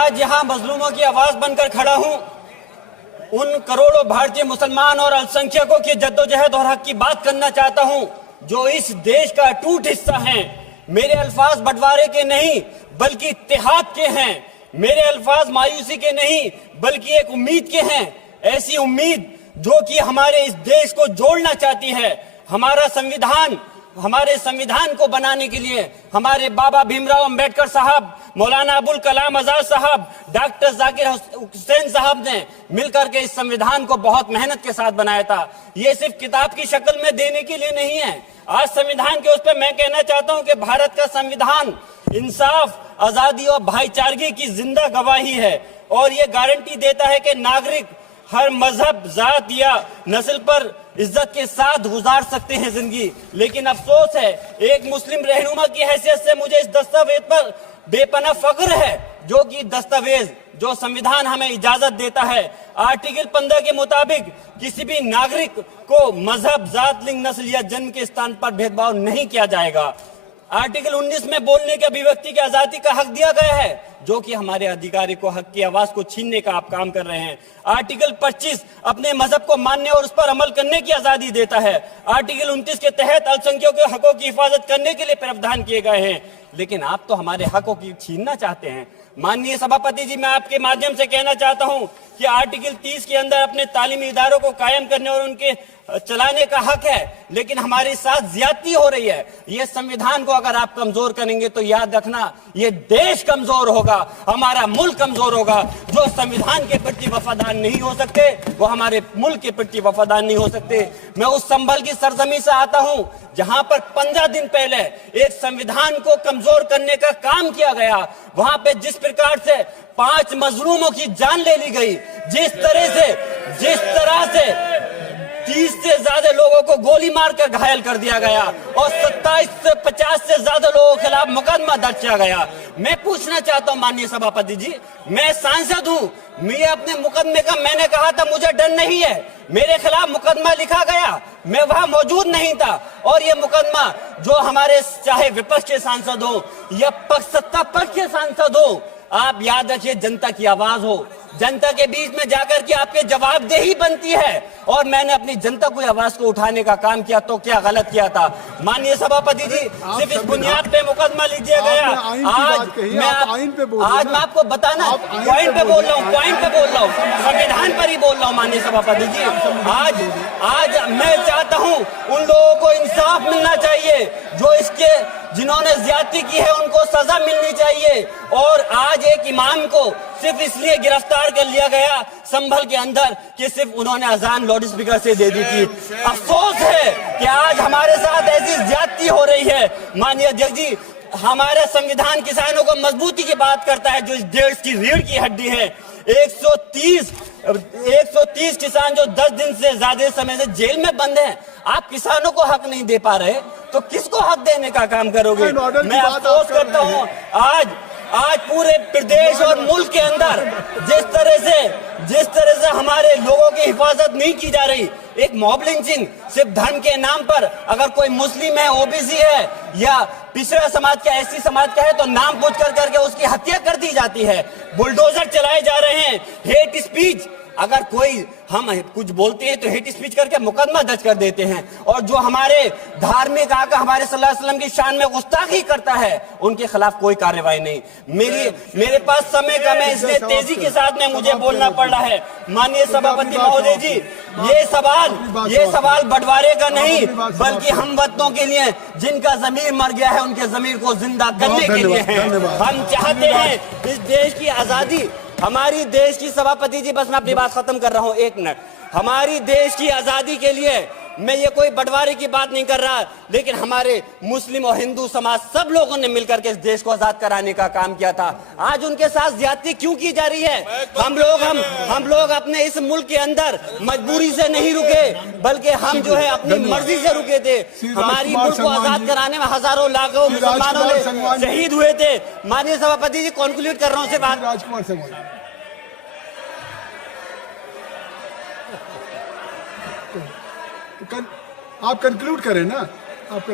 आज यहाँ मजलूमों की आवाज बनकर खड़ा हूँ। उन करोड़ों भारतीय मुसलमान और अल्पसंख्यकों की जद्दोजहद और हक की बात करना चाहता हूँ जो इस देश का अटूट हिस्सा हैं। मेरे अल्फाज बंटवारे के नहीं बल्कि इत्तेहाद के हैं। मेरे अल्फाज मायूसी के नहीं बल्कि एक उम्मीद के हैं। ऐसी उम्मीद जो कि हमारे इस देश को जोड़ना चाहती है। हमारे संविधान को बनाने के लिए हमारे बाबा भीमराव अंबेडकर साहब, मौलाना अबुल कलाम आजाद साहब, डॉक्टर जाकिर हुसैन साहब ने मिलकर के इस संविधान को बहुत मेहनत के साथ बनाया था। ये सिर्फ किताब की शक्ल में देने के लिए नहीं है। आज संविधान के उस पर मैं कहना चाहता हूं कि भारत का संविधान इंसाफ, आजादी और भाईचारगी की जिंदा गवाही है और ये गारंटी देता है कि नागरिक हर मजहब, जात या नस्ल पर इज्जत के साथ गुजार सकते हैं जिंदगी। लेकिन अफसोस है, एक मुस्लिम रहनुमा की हैसियत से मुझे इस दस्तावेज पर बेपनाह फख्र है जो कि दस्तावेज जो संविधान हमें इजाजत देता है। आर्टिकल 15 के मुताबिक किसी भी नागरिक को मजहब, जात, लिंग, नस्ल या जन्म के स्थान पर भेदभाव नहीं किया जाएगा। आर्टिकल 19 में बोलने के, अभिव्यक्ति की आजादी का हक दिया गया है जो कि हमारे अधिकारी को हक की आवाज को छीनने का आप काम कर रहे हैं। आर्टिकल 25 अपने मजहब को मानने और उस पर अमल करने की आजादी देता है। आर्टिकल 29 के तहत अल्पसंख्यकों के हकों की हिफाजत करने के लिए प्रावधान किए गए हैं। लेकिन आप तो हमारे हकों की छीनना चाहते हैं। माननीय सभापति जी, मैं आपके माध्यम से कहना चाहता हूं कि आर्टिकल 30 के अंदर अपने तालीमी इदारों को कायम करने और उनके चलाने का हक है, लेकिन हमारे साथ ज्यादती हो रही है। ये संविधान को अगर आप कमजोर करेंगे तो याद रखना ये देश कमजोर होगा, हमारा मुल्क कमजोर होगा। जो संविधान के प्रति वफादार नहीं हो सकते वो हमारे मुल्क के प्रति वफादार नहीं हो सकते। मैं उस संभल की सरजमी से आता हूं जहां पर 15 दिन पहले एक संविधान को कमजोर करने का काम किया गया। वहां पे जिस प्रकार से 5 मजलूमों की जान ले ली गई, जिस तरह से 30 से ज्यादा लोगों को गोली मारकर घायल कर दिया गया और 27 से 50 से ज्यादा लोगों के खिलाफ मुकदमा दर्ज किया गया। मैं पूछना चाहता हूं माननीय सभापति जी, मैं सांसद हूं, मैं अपने मुकदमे का मैंने कहा था मुझे डर नहीं है। मेरे खिलाफ मुकदमा लिखा गया, मैं वहां मौजूद नहीं था और ये मुकदमा जो हमारे चाहे विपक्ष के सांसद हो या सत्ता पक्ष के सांसद हो, आप याद रखिए जनता की आवाज हो, जनता के बीच में जाकर के आपके जवाबदेही बनती है। और मैंने अपनी जनता को आवाज को उठाने का काम किया तो क्या गलत किया था? माननीय सभापति जी, सिर्फ इस बुनियाद पे मुकदमा लीजिए गया। आज मैं आपको बताना पॉइंट पे बोल रहा हूँ, संविधान पर ही बोल रहा हूँ माननीय सभापति जी। आज मैं चाहता हूँ उन लोगों को इंसाफ मिलना चाहिए जिन्होंने ज्यादती की है, उनको सजा मिलनी चाहिए। और आज एक इमाम को सिर्फ इसलिए गिरफ्तार कर लिया गया संभल के अंदर कि सिर्फ उन्होंने अजान लाउड स्पीकर से दे दी थी। अफसोस है कि आज हमारे साथ ऐसी ज्यादती हो रही है। माननीय अध्यक्ष जी, हमारा संविधान किसानों को मजबूती की बात करता है जो इस देश की रीढ़ की हड्डी है। 130 किसान जो 10 दिन से ज्यादा समय से जेल में बंद हैं, आप किसानों को हक नहीं दे पा रहे तो किसको हक देने का काम करोगे? मैं अफसोस करता हूँ आज पूरे प्रदेश और मुल्क के अंदर जिस तरह से हमारे लोगों की हिफाजत नहीं की जा रही। एक मॉब लिंचिंग सिर्फ धर्म के नाम पर, अगर कोई मुस्लिम है, ओबीसी है या पिछड़ा समाज का, एससी समाज का है तो नाम पूछ करके उसकी हत्या कर दी जाती है। बुलडोजर चलाए जा रहे हैं। हेट स्पीच, अगर कोई हम कुछ बोलते हैं तो हेट स्पीच करके मुकदमा दर्ज कर देते हैं। और जो हमारे धार्मिक आका हमारे सल्लल्लाहु अलैहि वसल्लम की शान में गुस्ताखी करता है उनके खिलाफ कोई कार्रवाई नहीं। मेरे पास समय कम है इसलिए तेजी के साथ में मुझे बोलना पड़ रहा है। माननीय सभापति महोदय जी, ये सवाल बंटवारे का नहीं बल्कि हम वतनों के लिए जिनका जमीर मर गया है उनके जमीर को जिंदा करने के लिए है। हम चाहते हैं इस देश की आजादी, हमारी देश की, सभापति जी बस मैं अपनी बात खत्म कर रहा हूं, 1 मिनट। हमारी देश की आजादी के लिए मैं ये कोई बंटवारे की बात नहीं कर रहा, लेकिन हमारे मुस्लिम और हिंदू समाज सब लोगों ने मिलकर के इस देश को आजाद कराने का काम किया था। आज उनके साथ ज्यादती क्यों की जा रही है? हम लोग अपने इस मुल्क के अंदर मजबूरी से नहीं रुके बल्कि हम जो है अपनी मर्जी से रुके थे। हमारी मुल्क को आजाद कराने में हजारों लाखों मुसलमानों ने शहीद हुए थे। माननीय सभापति जी, कॉन्क्लूड कर रहा हूँ से बात। आप कंक्लूड करें ना, आप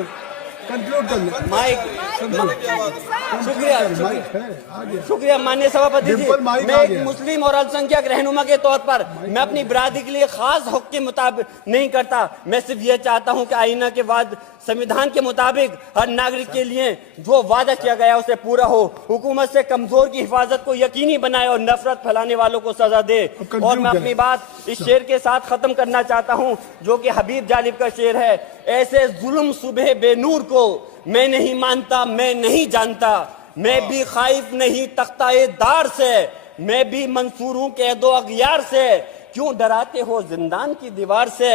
कंक्लूड कर ले। माइक शुक्रिया माइक है आगे। शुक्रिया माननीय सभापति जी। डिम्पल माइक मैं आ एक गया। मुस्लिम और अल्पसंख्यक रहनुमा के तौर पर मैं अपनी बिरादरी के लिए खास हक के मुताबिक नहीं करता। मैं सिर्फ ये चाहता हूं कि आईना के बाद संविधान के मुताबिक हर नागरिक के लिए जो वादा किया गया उसे पूरा हो, हुकूमत से कमजोर की हिफाजत को यकीनी बनाए और नफरत फैलाने वालों को सजा दे। और मैं अपनी बात इस शेर के साथ खत्म करना चाहता हूं जो कि हबीब जालिब का शेर है। ऐसे जुल्म सुबह बेनूर को मैं नहीं मानता, मैं नहीं जानता, मैं भी खाइफ नहीं तख्ताए दार से, मैं भी मंसूर हूं कैदो अगयार से, क्यों डराते हो जिंदान की दीवार से,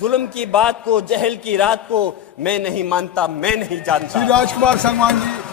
जुल्म की बात को जहल की रात को मैं नहीं मानता, मैं नहीं जानता। श्री राजकुमार संगवान जी।